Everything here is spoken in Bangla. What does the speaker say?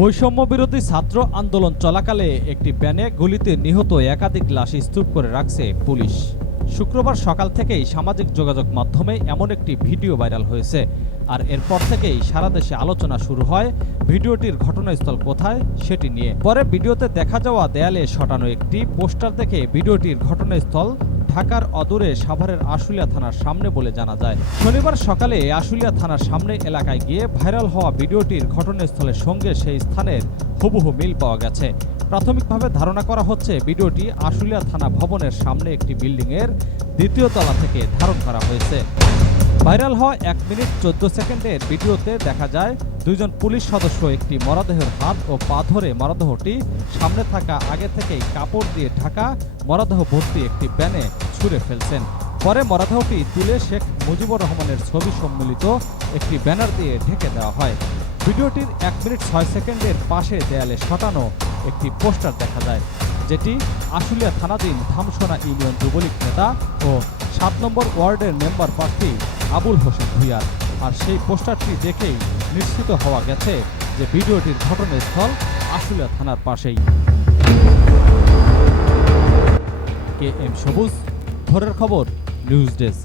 বৈষম্য বিরোধী ছাত্র আন্দোলন চলাকালে একটি ব্যানে গুলিতে নিহত একাধিক লাশ স্তূপ করে রাখছে পুলিশ। শুক্রবার সকাল থেকেই সামাজিক যোগাযোগ মাধ্যমে এমন একটি ভিডিও ভাইরাল হয়েছে। আর এরপর থেকেই সারা দেশে আলোচনা শুরু হয়, ভিডিওটির ঘটনাস্থল কোথায় সেটি নিয়ে। পরে ভিডিওতে দেখা যাওয়া দেয়ালে সটানো একটি পোস্টার দেখে ভিডিওটির ঘটনাস্থল ঢাকার অদূরে সাভারের আশুলিয়া থানার সামনে বলে জানা যায়, শনিবার সকালে আশুলিয়া থানার সামনে এলাকায় গিয়ে ভাইরাল হওয়া ভিডিওটির ঘটনাস্থলের সঙ্গে সেই স্থানের হুবহু মিল পাওয়া গেছে। প্রাথমিকভাবে ধারণা করা হচ্ছে, ভিডিওটি আশুলিয়া থানা ভবনের সামনে একটি বিল্ডিংয়ের দ্বিতীয় তলা থেকে ধারণ করা হয়েছে। ভাইরাল হওয়া এক মিনিট চোদ্দ সেকেন্ডের ভিডিওতে দেখা যায়, দুইজন পুলিশ সদস্য একটি মরদেহের হাত ও পা ধরে মরদেহটি সামনে থাকা আগে থেকেই কাপড় দিয়ে ঢাকা মরদেহ ভর্তি একটি ব্যানে ছুঁড়ে ফেলছেন। পরে মরদেহটি তুলে শেখ মুজিবুর রহমানের ছবি সম্মিলিত একটি ব্যানার দিয়ে ঢেকে দেওয়া হয়। ভিডিওটির এক মিনিট ছয় সেকেন্ডের পাশে দেয়ালে সটানো একটি পোস্টার দেখা যায়, যেটি আশুলিয়া থানাধীন ধামসোনা ইউনিয়ন যুবলীগ নেতা ও সাত নম্বর ওয়ার্ডের মেম্বার প্রার্থী আবুল হোসেন ভুইয়ার। আর সেই পোস্টারটি দেখেই নিশ্চিত হওয়া গেছে যে ভিডিওটির ঘটনাস্থল আশুলিয়া থানার পাশেই। কে এম সবুজ ভোরের খবর নিউজ ডেস্ক।